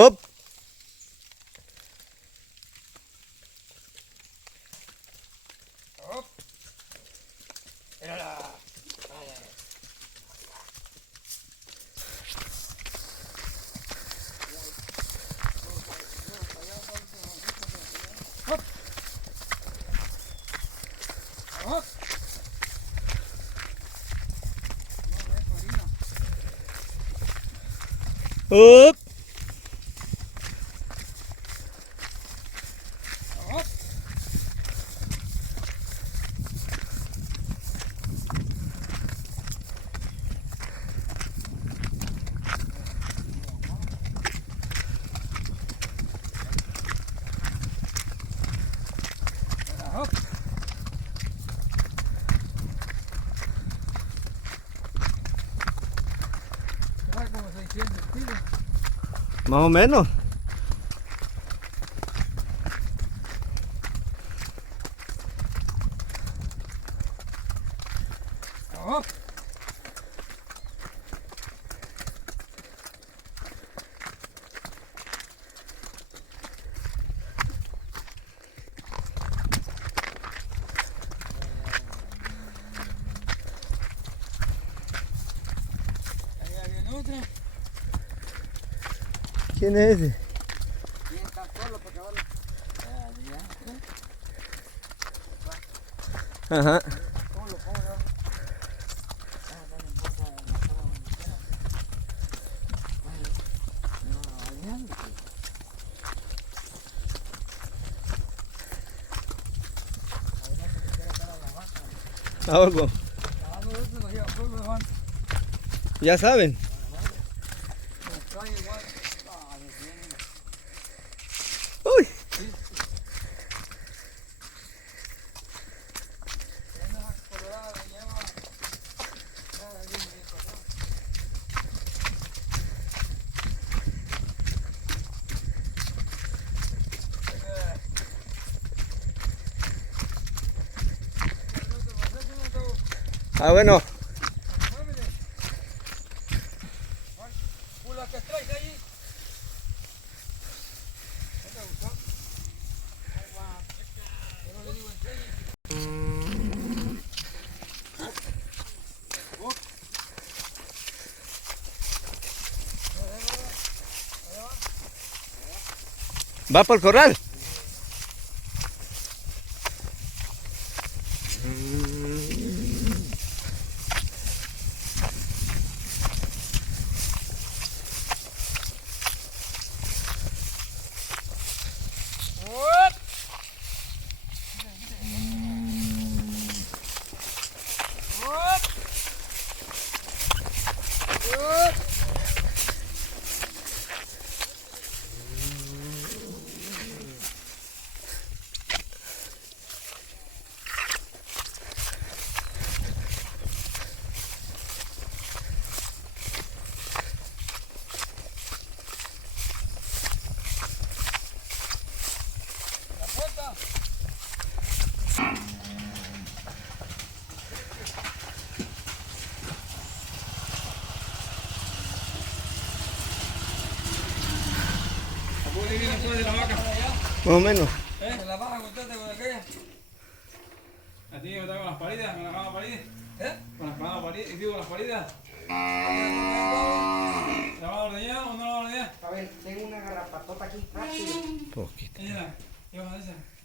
¡Hop! ¡Hop! ¡Mírala! ¡Hop! ¡Hop! ¡Hop! ¡Hop! ¡Hop! ¿Sabes cómo se enciende el tiro? Más o menos. ¡Hop! Ahí viene otro. ¿Quién es ese? Y está solo porque ahora. Ajá. Solo, solo. Algo. Ya saben. Uy. Ah, bueno. ¿Va por el corral? De la vaca. Más o menos. ¿De la vaca contaste con aquella? Así yo estaba con las paridas, con las camas paridas. ¿Eh? Con las camas paridas, y digo con las paridas. ¿La van a ordeñar o no la van a ordeñar? A ver, tengo una garrapatota aquí rápido. Poquito. Ella, ¿qué vas a hacer?